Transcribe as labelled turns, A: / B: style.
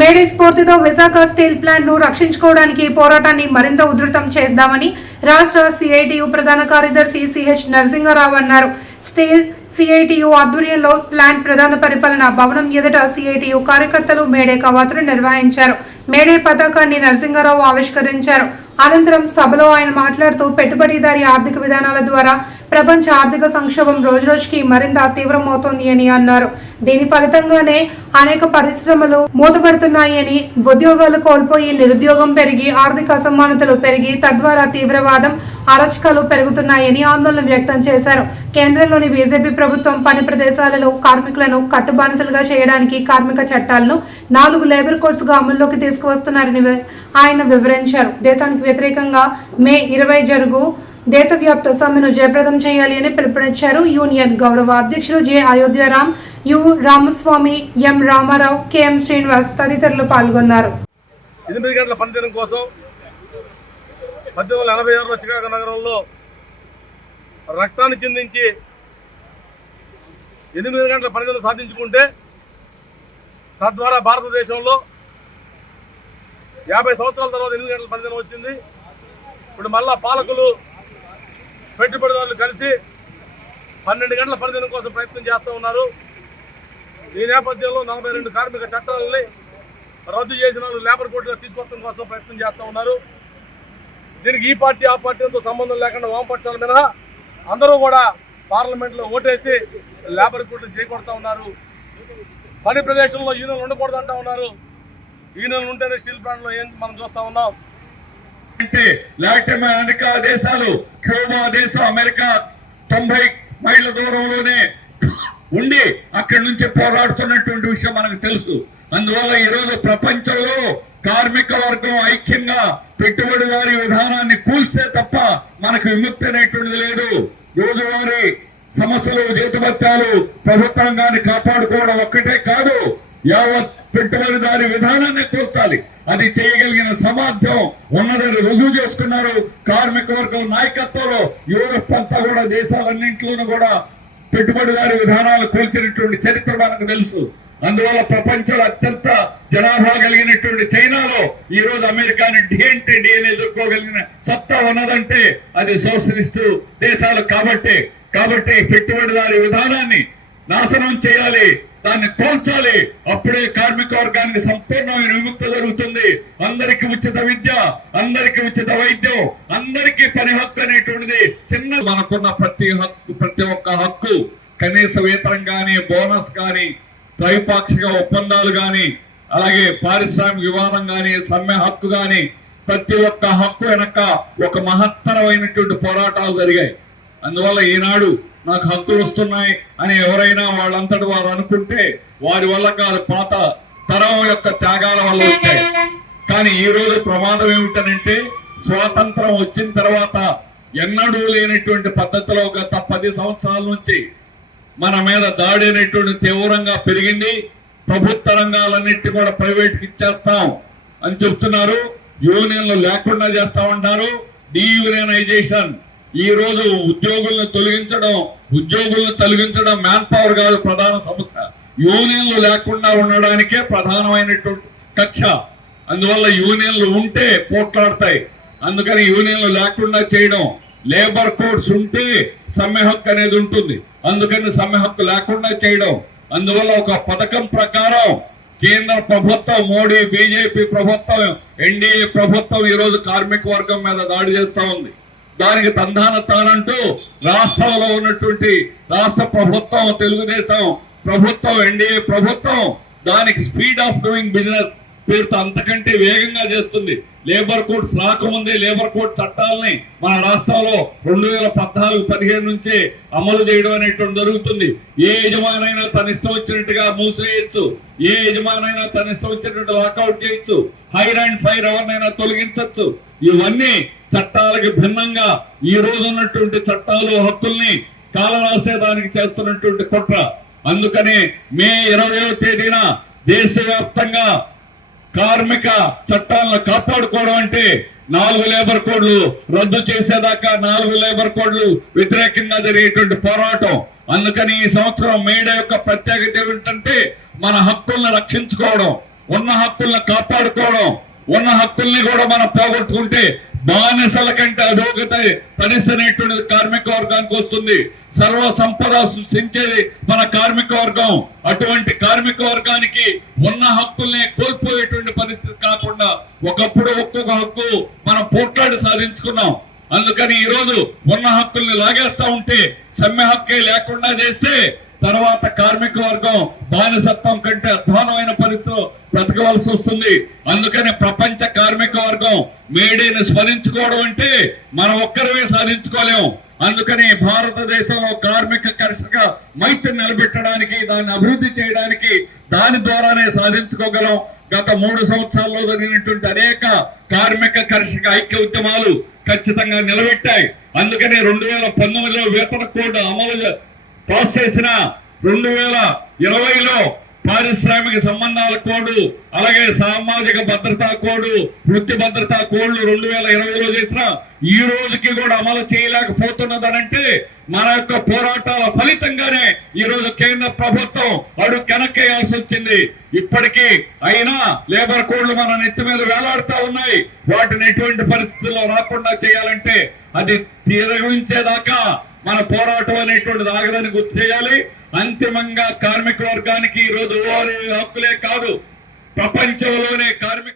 A: May Day స్ఫూర్తితో Visakha steel ప్లాంట్ను రక్షించుకోవడానికి పోరాటాన్ని మరింత ఉధృతం చేద్దామని రాష్ట్ర సిఐటియు ప్రధాన కార్యదర్శి సిహెచ్ నరసింహారావు అన్నారు. స్టీల్ సిఐటియు ఆధ్వర్యంలో ప్లాంట్ ప్రధాన పరిపాలన భవనం ఎదుట సిఐటియు కార్యకర్తలు మేడే కవాతును నిర్వహించారు. మేడే పతాకాన్ని నరసింహారావు ఆవిష్కరించారు. అనంతరం సభలో ఆయన మాట్లాడుతూ పెట్టుబడిదారి ఆర్థిక విధానాల ద్వారా ప్రపంచ ఆర్థిక సంక్షోభం రోజురోజుకి మరింత తీవ్రమవుతోంది అని అన్నారు. దీని ఫలితంగానే అనేక పరిశ్రమలు మూతపడుతున్నాయని ఉద్యోగాలు కోల్పోయి నిరుద్యోగం పెరిగి ఆర్థిక అసమానతలు పెరిగి తద్వారా తీవ్రవాదం అరచకాలు పెరుగుతున్నాయని ఆందోళన వ్యక్తం చేశారు. కేంద్రంలోని బీజేపీ ప్రభుత్వం పని ప్రదేశాలలో కార్మికులను కట్టుబానిసలుగా చేయడానికి కార్మిక చట్టాలను నాలుగు లేబర్ కోడ్స్గా అమల్లోకి తీసుకువస్తున్నారని ఆయన వివరించారు. దేశానికి వ్యతిరేకంగా మే ఇరవై జరుగు దేశవ్యాప్త సమ్మెను జయప్రదం చేయాలి అని పిలుపునిచ్చారు. యూనియన్ గౌరవ అధ్యక్షులు J Ayodhyaram U Ramaswamy M Ramarao KM Srinivas తదితరులు పాల్గొన్నారు.
B: ఎనిమిది గంటల పనిదినం కోసం పద్దెనిమిది వందల ఎనభై ఆరులో చికాగో నగరంలో రక్తాన్ని చెందించి ఎనిమిది గంటల పనిదినం సాధించుకుంటే తద్వారా భారతదేశంలో యాభై సంవత్సరాల తర్వాత ఎనిమిది గంటల పనిదినం వచ్చింది. ఇప్పుడు మళ్ళా పాలకులు పెట్టుబడిదారులు కలిసి పన్నెండు గంటల పనిదినం కోసం ప్రయత్నం చేస్తూ ఉన్నారు. ఈ నేపథ్యంలో నలభై రెండు కార్మిక చట్టాలని రద్దు చేసిన వాళ్ళు లేబర్ కోర్టుగా తీసుకొస్తాం కోసం ప్రయత్నం చేస్తూ ఉన్నారు. దీనికి ఈ పార్టీ ఆ పార్టీతో సంబంధం లేకుండా వామపక్షాల మీద అందరూ కూడా పార్లమెంట్లో ఓటేసి లేబర్ కోర్టులు చేకొడతా ఉన్నారు. పని ప్రదేశంలో యూనియన్లు ఉండకూడదు అంటా ఉన్నారు. యూనియన్లు ఉంటేనే స్టీల్ ప్లాంట్లో ఏం మనం చూస్తూ ఉన్నాం.
C: అంటే లాటిన్ అమెరికా దేశాలు క్యూబా దేశం అమెరికా తొంభై మైళ్ళ దూరంలోనే ఉండి అక్కడి నుంచి పోరాడుతున్నటువంటి విషయం మనకు తెలుసు. అందువల్ల ఈ రోజు ప్రపంచంలో కార్మిక వర్గం ఐక్యంగా పెట్టుబడిదారి విధానాన్ని కూల్సే తప్ప మనకు విముక్తి అనేటువంటిది లేదు. రోజువారీ సమస్యలు జీతభత్యాలు ప్రభుత్వాంగాన్ని కాపాడుకోవడం ఒక్కటే కాదు. యావత్ పెట్టుబడిదారి విధానాన్ని కూర్చాలి అది చేయగలిగిన సామర్థ్యం ఉన్నదని రుజువు చేసుకున్నారు కార్మిక వర్గం నాయకత్వంలో. యూరప్ అంతా కూడా దేశాలన్నింటిలోనూ కూడా పెట్టుబడిదారి విధానాలు కూల్చినటువంటి చరిత్ర మనకు తెలుసు. అందువల్ల ప్రపంచంలో అత్యంత జనాభా కలిగినటువంటి చైనాలో ఈ రోజు అమెరికాని డిఎన్టీ అని ఎదుర్కోగలిగిన సత్తా ఉన్నదంటే అది సోషలిస్ట్ దేశాలు కాబట్టే. కాబట్టి పెట్టుబడిదారి విధానాన్ని నాశనం చేయాలి దాన్ని కోల్చాలి అప్పుడే కార్మిక వర్గానికి సంపూర్ణమైన విముక్తి జరుగుతుంది. అందరికి ఉచిత విద్య అందరికి ఉచిత వైద్యం అందరికీ పని హక్కు అనేటువంటిది మనకున్న ప్రతి హక్కు ప్రతి ఒక్క హక్కు కనీస వేతనం కానీ బోనస్ కానీ ద్వైపాక్షిక ఒప్పందాలు కానీ అలాగే పారిశ్రామిక వివాదం కానీ సమ్మె హక్కు కానీ ప్రతి ఒక్క హక్కు వెనక ఒక మహత్తరమైనటువంటి పోరాటాలు జరిగాయి. అందువల్ల ఈనాడు నాకు హక్కులు వస్తున్నాయి అని ఎవరైనా వాళ్ళంతటి వారు అనుకుంటే వారి వల్ల కాదు పాత తరం యొక్క త్యాగాల వల్ల వచ్చాయి. కానీ ఈ రోజు ప్రమాదం ఏమిటనంటే స్వాతంత్రం వచ్చిన తర్వాత ఎన్నడూ లేనటువంటి పద్ధతిలో గత పది సంవత్సరాల నుంచి మన మీద దాడి అనేటువంటి తీవ్రంగా పెరిగింది. ప్రభుత్వ రంగాలన్నిటి కూడా ప్రైవేట్కి ఇచ్చేస్తాం అని చెప్తున్నారు. యూనియన్లు లేకుండా చేస్తామంటారు డీయూనియనైజేషన్ ఈ రోజు ఉద్యోగులను తొలగించడం ఉద్యోగులను తొలగించడం మ్యాన్ పవర్ కాదు ప్రధాన సమస్య. యూనియన్లు లేకుండా ఉండడానికే ప్రధానమైనటువంటి కక్ష. అందువల్ల యూనియన్లు ఉంటే పోట్లాడతాయి. అందుకని యూనియన్లు లేకుండా చేయడం లేబర్ కోడ్స్ ఉంటే సమ్మె హక్కు అనేది ఉంటుంది. అందుకని సమ్మె హక్కు లేకుండా చేయడం. అందువల్ల ఒక పథకం ప్రకారం కేంద్ర ప్రభుత్వం మోడీ బీజేపీ ప్రభుత్వం ఎన్డీఏ ప్రభుత్వం ఈరోజు కార్మిక వర్గం మీద దాడి చేస్తూ ఉంది. దానికి తందాన తానంటూ రాష్ట్రంలో ఉన్నటువంటి రాష్ట్ర ప్రభుత్వం తెలుగుదేశం ప్రభుత్వం ఎన్డీఏ ప్రభుత్వం దానికి స్పీడ్ ఆఫ్ డూయింగ్ బిజినెస్ పేరుతో అంతకంటే వేగంగా చేస్తుంది. లేబర్ కోడ్స్ రాకముందే లేబర్ కోడ్ చట్టాలని మన రాష్ట్రంలో రెండు వేల పద్నాలుగు పదిహేను నుంచే అమలు చేయడం అనేటువంటి జరుగుతుంది. ఏ యజమానైనా తన ఇష్టం వచ్చినట్టుగా మూసేయచ్చు ఏ యజమానైనా తన ఇష్టం వచ్చినట్టు లాకౌట్ చేయొచ్చు. హైర్ అండ్ ఫైర్ ఎవరినైనా తొలగించవచ్చు ఇవన్నీ చట్టాలకు భిన్నంగా ఈ రోజు ఉన్నటువంటి చట్టాలు హక్కుల్ని కాలరాసేదానికి చేస్తున్నటువంటి కుట్ర. అందుకనే మే ఇరవయో తేదీన దేశవ్యాప్తంగా కార్మిక చట్టాలను కాపాడుకోవడం అంటే నాలుగు లేబర్ కోడ్లు రద్దు చేసేదాకా నాలుగు లేబర్ కోడ్లు వ్యతిరేకంగా జరిగేటువంటి పోరాటం. అందుకని ఈ సంవత్సరం మేడ యొక్క ప్రత్యేకత ఏమిటంటే మన హక్కుల్ని రక్షించుకోవడం ఉన్న హక్కుల్ని కాపాడుకోవడం ఉన్న హక్కుల్ని కూడా మనం పోగొట్టుకుంటే బానిసల కంటే అధోగత పరిస్థితి కార్మిక వర్గానికి వస్తుంది. సర్వ సంపద సృష్టించేది మన కార్మిక వర్గం. అటువంటి కార్మిక వర్గానికి ఉన్న హక్కుల్ని కోల్పోయేటువంటి పరిస్థితి కాకుండా ఒకప్పుడు ఒక్కొక్క హక్కు మనం పోట్లాడి సాధించుకున్నాం. అందుకని ఈరోజు ఉన్న హక్కుల్ని లాగేస్తా ఉంటే సమ్మె హక్కే లేకుండా చేస్తే తర్వాత కార్మిక వర్గం బానిసత్వం కంటే అధ్వానమైన పరిస్థితిలో బ్రతకవలసి వస్తుంది. అందుకని ప్రపంచ కార్మిక వర్గం మేడీని స్మరించుకోవడం అంటే మనం ఒక్కరమే సాధించుకోలేము. అందుకని భారతదేశంలో కార్మిక కర్షక మైత్రి నిలబెట్టడానికి దాన్ని అభివృద్ధి చేయడానికి దాని ద్వారానే సాధించుకోగలం. గత మూడు సంవత్సరాల్లో జరిగినటువంటి అనేక కార్మిక కర్షక ఐక్య ఉద్యమాలు ఖచ్చితంగా నిలబెట్టాయి. అందుకనే రెండు వేల పంతొమ్మిదిలో వేతన కోడ్ అమలు పాస్ చేసిన రెండు వేల ఇరవైలో పారిశ్రామిక సంబంధాల కోడ్ అలాగే సామాజిక భద్రతా కోడ్ వృత్తి భద్రతా కోడ్లు రెండు వేల ఇరవైలో చేసిన ఈ రోజుకి కూడా అమలు చేయలేకపోతున్నదనంటే మన యొక్క పోరాటాల ఫలితంగానే ఈ రోజు కేంద్ర ప్రభుత్వం అడుగు వెనక్కేయాల్సి వచ్చింది. ఇప్పటికీ అయినా లేబర్ కోడ్లు మన నెత్తి మీద వేలాడుతూ ఉన్నాయి. వాటిని ఎటువంటి పరిస్థితుల్లో రాకుండా చేయాలంటే అది తీరగించేదాకా మన పోరాటం అనేటువంటిది ఆగదని గుర్తు చేయాలి. అంతిమంగా కార్మిక వర్గానికి ఈ రోజు హక్కులే కాదు. ప్రపంచంలోనే కార్మిక